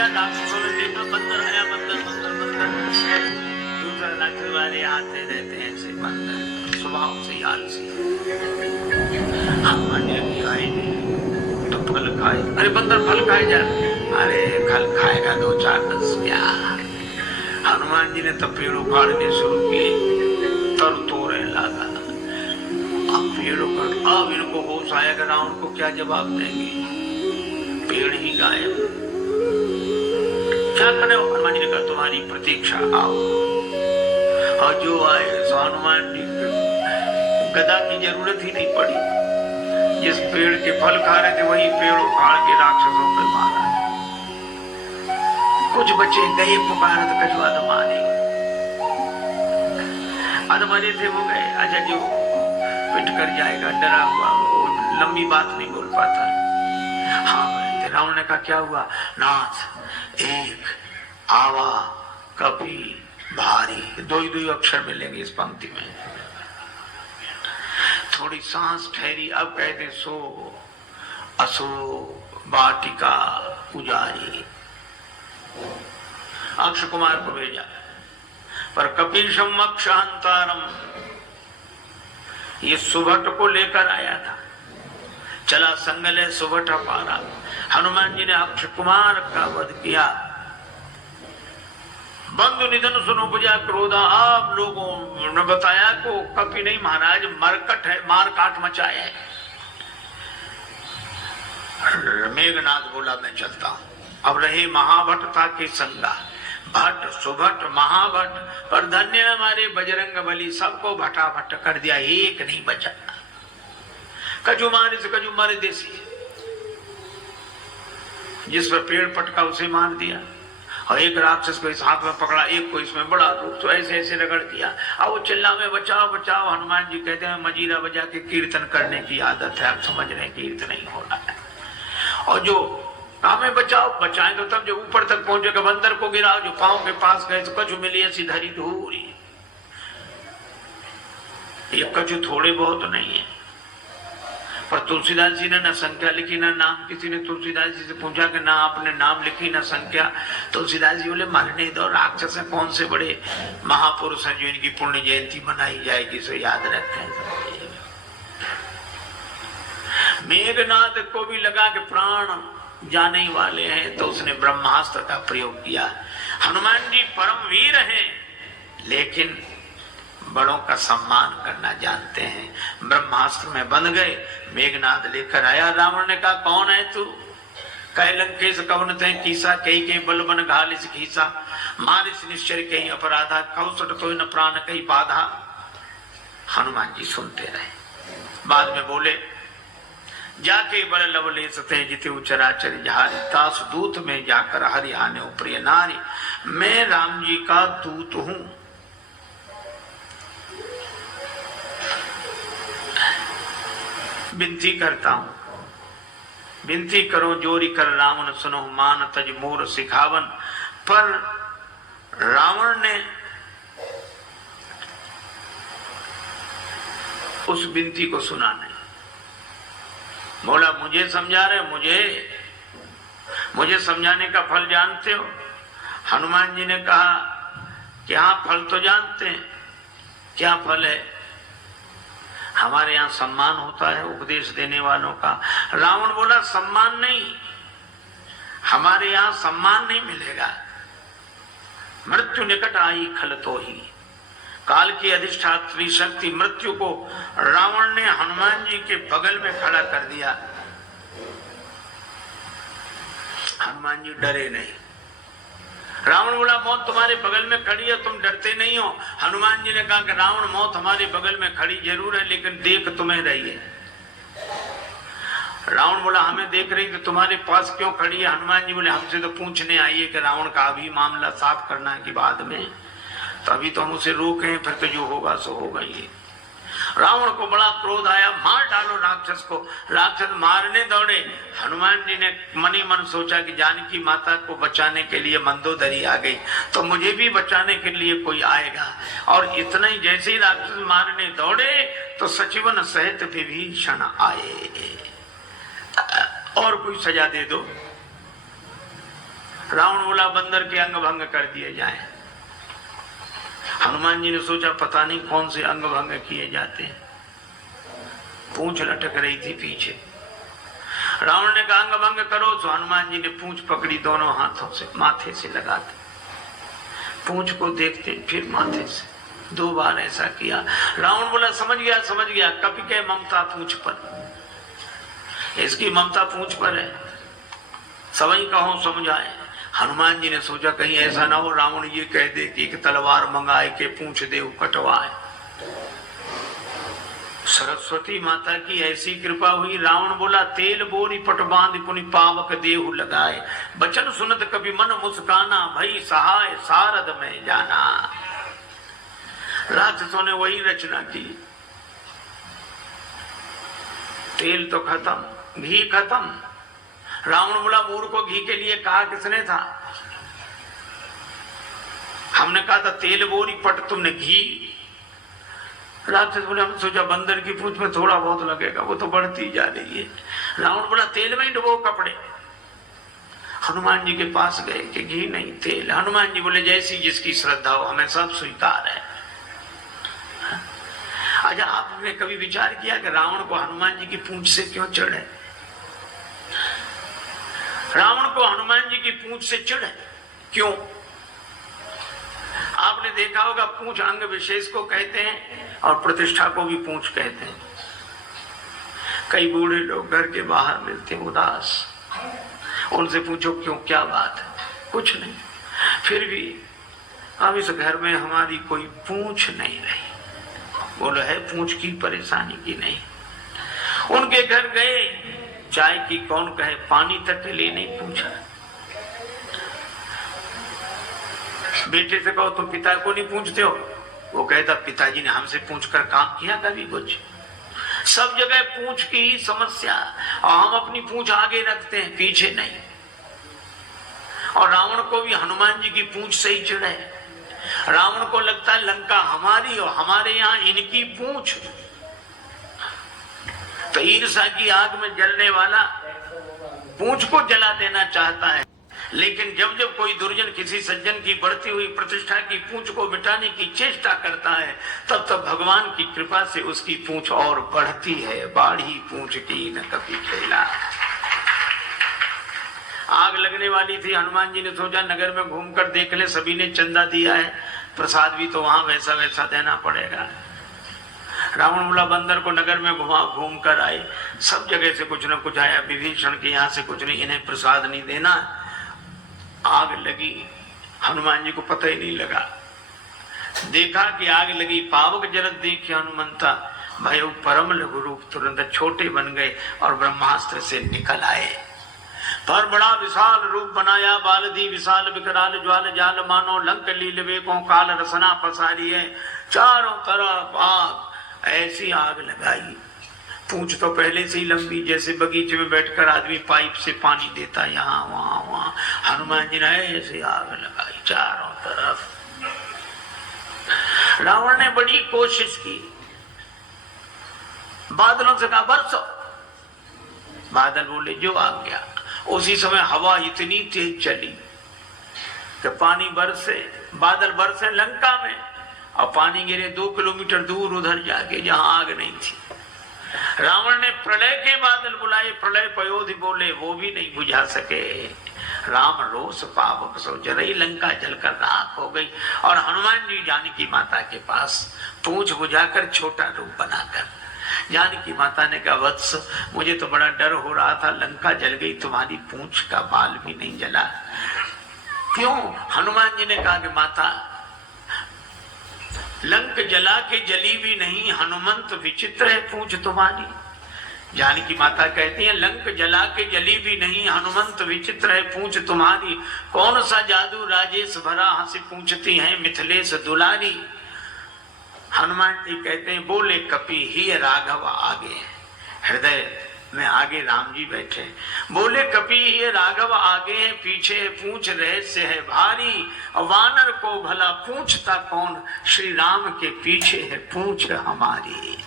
दिया। राक्षसों ने देखा बंदर आया, बंदर बंदर बंदर। दूसरा राक्षस वाले आते रहते हैं ऐसे बंदर, स्वभाव से आलसी। हनुमान जी की आए तो फल खाए। अरे बंदर फल खाए जा, अरे फल खाएगा 2-4 10 क्या। हनुमान जी ने तो पेड़ उखाड़ने शुरू किए, तर तोड़ने लगा। अब पेड़ों पर अब इनको होश आएगा, रावण को क्या जवाब देंगे, पेड़ ही गायब। क्या करें? हनुमान जी ने कहा तुम्हारी प्रतीक्षा, आओ। और जो आए सो हनुमान जी गदा की जरूरत ही नहीं पड़ी। जिस पेड़ के फल खा रहे थे वही पेड़ उखाड़ के राक्षसों पे मारा। कुछ बच्चे गए पुकारे तो कछुआ तो मारे, अधमरे थे वो गए। अच्छा जो पिट कर जाएगा डरा हुआ, वो लंबी बात नहीं बोल पाता। हाँ रावण ने कहा क्या हुआ? नाथ एक आवा कपी भारी, दो ही अक्षर मिलेंगे इस पंक्ति में। थोड़ी सांस ठहरी, अब कहते सो असो वाटिका पुजारी। अक्ष कुमार को भेजा, पर कपीशम अक्षांतारम, ये सुभट को लेकर आया था। चला संगले सुभट पारा। हनुमान जी ने अक्ष कुमार का वध किया। बंधु निधन सुनो बुझा क्रोधा। आप लोगों ने बताया को कपि नहीं महाराज मरकट है, मार काट मचाया है। मेघनाथ बोला मैं चलता हूं। अब रहे महाभट्टता की संगा, भट्ट सुभट महाभट्ट, पर धन्य हमारे बजरंग बली, सबको भटाभट कर दिया, एक नहीं बचा। कजुमारे से कजुमारे देसी, जिस पर पेड़ पटका उसे मार दिया। और एक राक्षस को इस हाथ में पकड़ा, एक को इसमें बड़ा रूप, तो ऐसे ऐसे रगड़ दिया। अब वो चिल्ला में बचाओ बचाओ। हनुमान जी कहते हैं मजीरा बजा के कीर्तन करने की आदत है, आप समझ रहे हैं कीर्तन नहीं हो रहा है। और जो हमें बचाओ बचाएं तो तब जो ऊपर तक पहुंचेगा, बंदर को गिराओ। जो पांव के पास गए तो कछु मिली ऐसी धरी धूरी। ये कछु थोड़े बहुत नहीं है, पर तुलसीदास जी ने न संख्या लिखी न नाम। किसी ने तुलसीदास जी से पूछा कि ना आपने नाम लिखी न संख्या। तुलसीदास जी बोले मरने दो, राक्षस है, कौन से बड़े महापुरुष हैं जो इनकी पुण्य जयंती मनाई जाएगी, सो याद रखें। मेघनाथ को भी लगा कि प्राण जाने वाले हैं, तो उसने ब्रह्मास्त्र का प्रयोग किया। हनुमान जी परम वीर हैं, लेकिन बड़ों का सम्मान करना जानते हैं। ब्रह्मास्त्र में बंध गए। मेघनाथ लेकर आया। रावण ने कहा कौन है तू? कह लंकेश कवन ते कीसा, कई के बल बन घालिस खीसा, मारिस निश्चर कई अपराधा, कौसट तो न प्राण कई बाधा। हनुमान जी सुनते रहे। बाद में बोले जाके बल लवले सते जिते उचराचर जहारी, तास दूत में जाकर हरि आने प्रिय नारी, मैं राम जी का दूत हूं। विनती करता हूं, विनती करो जोरी कर रावण सुनो, मान तज मोर सिखावन। पर रावण ने उस विनती को सुना नहीं। बोला मुझे समझा रहे, मुझे समझाने का फल जानते हो? हनुमान जी ने कहा कि हाँ फल तो जानते हैं। क्या फल है? हमारे यहाँ सम्मान होता है उपदेश देने वालों का। रावण बोला सम्मान नहीं, हमारे यहाँ सम्मान नहीं मिलेगा। मृत्यु निकट आई खल तो ही, काल की अधिष्ठात्री शक्ति मृत्यु को रावण ने हनुमान जी के बगल में खड़ा कर दिया। हनुमान जी डरे नहीं। रावण बोला मौत तुम्हारे बगल में खड़ी है, तुम डरते नहीं हो। हनुमान जी ने कहा कि रावण मौत हमारे बगल में खड़ी जरूर है, लेकिन देख तुम्हें रही है। रावण बोला हमें देख रही तो तुम्हारे पास क्यों खड़ी है? हनुमान जी बोले हमसे तो पूछने आई है कि रावण का अभी मामला साफ करना है कि बाद में, तो अभी तो हम उसे रोके, फिर तो जो होगा सो होगा ही। रावण को बड़ा क्रोध आया, मार डालो राक्षस को। राक्षस मारने दौड़े। हनुमान जी ने मनी मन सोचा कि जानकी माता को बचाने के लिए मंदोदरी आ गई, तो मुझे भी बचाने के लिए कोई आएगा। और इतना ही जैसे ही राक्षस मारने दौड़े तो सचिवन सहित विभीषण आए। और कोई सजा दे दो। रावण बोला बंदर के अंग भंग कर दिए जाएं। हनुमान जी ने सोचा पता नहीं कौन से अंग भंग किए जाते हैं। पूंछ लटक रही थी पीछे। रावण ने कहा अंग भंग करो, तो हनुमान जी ने पूंछ पकड़ी, दोनों हाथों से माथे से लगाते, पूंछ को देखते फिर माथे से, 2 बार ऐसा किया। रावण बोला समझ गया, कपि के ममता पूंछ पर, इसकी ममता पूंछ पर है, समझ कहो समझाए। हनुमान जी ने सोचा कहीं ऐसा ना हो रावण ये कह दे कि एक तलवार मंगाए के पूंछ देव कटवाए। सरस्वती माता की ऐसी कृपा हुई। रावण बोला तेल बोरी पट बांध पुनि पावक देहु लगाए, बचन सुनत कभी मन मुस्काना, भई सहाय सारद में जाना। राक्षसों ने वही रचना की। तेल तो खत्म, घी खत्म। रावण बोला मूर्ख को घी के लिए कहा किसने था? हमने कहा था तेल बोरी पट, तुमने घी। राक्षस बोले हम सोचा बंदर की पूंछ में थोड़ा बहुत लगेगा, वो तो बढ़ती जा रही है। रावण बोला तेल में ही डुबो कपड़े। हनुमान जी के पास गए कि घी नहीं तेल। हनुमान जी बोले जैसी जिसकी श्रद्धा हो, हमें सब स्वीकार है। अच्छा, आपने कभी विचार किया कि रावण को हनुमान जी की पूंछ से क्यों चिढ़ है? रावण को हनुमान जी की पूंछ से चिढ़ है क्यों? आपने देखा होगा पूंछ अंग विशेष को कहते हैं और प्रतिष्ठा को भी पूंछ कहते हैं। कई बूढ़े लोग घर के बाहर मिलते हैं उदास, उनसे पूछो क्यों, क्या बात है? कुछ नहीं, फिर भी अब इस घर में हमारी कोई पूंछ नहीं रही। बोलो है पूंछ की परेशानी की नहीं। उनके घर गए, चाय की कौन कहे, पानी तक के लिए नहीं पूछा। बेटे से कहो तुम पिता को नहीं पूछते हो, वो कहता पिताजी ने हमसे पूछकर काम किया कभी कुछ? सब जगह पूंछ की ही समस्या, और हम अपनी पूंछ आगे रखते हैं पीछे नहीं। और रावण को भी हनुमान जी की पूंछ से ही चिढ़ है। रावण को लगता है लंका हमारी और हमारे यहाँ इनकी पूंछ। तो ईर्ष्या की आग में जलने वाला पूंछ को जला देना चाहता है, लेकिन जब जब कोई दुर्जन किसी सज्जन की बढ़ती हुई प्रतिष्ठा की पूंछ को मिटाने की चेष्टा करता है, तब तब भगवान की कृपा से उसकी पूंछ और बढ़ती है। बाढ़ी पूंछ की न कभी खेला। आग लगने वाली थी, हनुमान जी ने सोचा नगर में घूमकर देख ले, सभी ने चंदा दिया है, प्रसाद भी तो वहां वैसा वैसा देना पड़ेगा। रावण बोला बंदर को नगर में घूम कर आए, सब जगह से कुछ न कुछ आया, विभीषण के यहाँ से कुछ नहीं, इन्हें प्रसाद नहीं देना। आग लगी, हनुमान जी को पता ही नहीं लगा। देखा कि आग लगी, पावक जरत देखे हनुमंता, भयो परम लघु रूप, तुरंत छोटे बन गए और ब्रह्मास्त्र से निकल आए। पर बड़ा विशाल रूप बनाया, बालधी विशाल विकराल ज्वाल जाल, मानो लंक लीलवे को काल रसना पसारी है। चारों तरफ आग, ऐसी आग लगाई, पूंछ तो पहले से ही लंबी, जैसे बगीचे में बैठकर आदमी पाइप से पानी देता, यहाँ वहां वहां, हनुमान जी ने ऐसी आग लगाई चारों तरफ। रावण ने बड़ी कोशिश की, बादलों से कहा बरसो, बादल बोले जो आ गया। उसी समय हवा इतनी तेज चली कि पानी बरसे, बादल बरसे लंका में, और पानी गिरे 2 किलोमीटर दूर उधर जाके जहां आग नहीं थी। रावण ने प्रलय के बादल बुलाए, प्रलय पयोधि बोले, वो भी नहीं बुझा सके। राम रोष पावक सो जरई, लंका जलकर राख हो गई। और हनुमान जी जानकी माता के पास पूंछ बुझाकर छोटा रूप बनाकर, जानकी माता ने कहा वत्स मुझे तो बड़ा डर हो रहा था, लंका जल गई, तुम्हारी पूंछ का बाल भी नहीं जला। क्यों? हनुमान जी ने कहा कि माता लंक जला के जली भी नहीं, हनुमंत विचित्र है पूंछ तुम्हारी। जानकी माता कहती है लंक जला के जली भी नहीं, हनुमंत विचित्र है पूंछ तुम्हारी। कौन सा जादू राजेश भरा, हंसी पूछती है मिथिलेश दुलारी। हनुमान जी कहते हैं बोले कपि ही राघव आगे, हृदय में आगे राम जी बैठे। बोले कपि ही राघव आगे, पीछे पूंछ रहस्य है भारी। वानर को भला पूछता कौन, श्री राम के पीछे है पूंछ हमारी।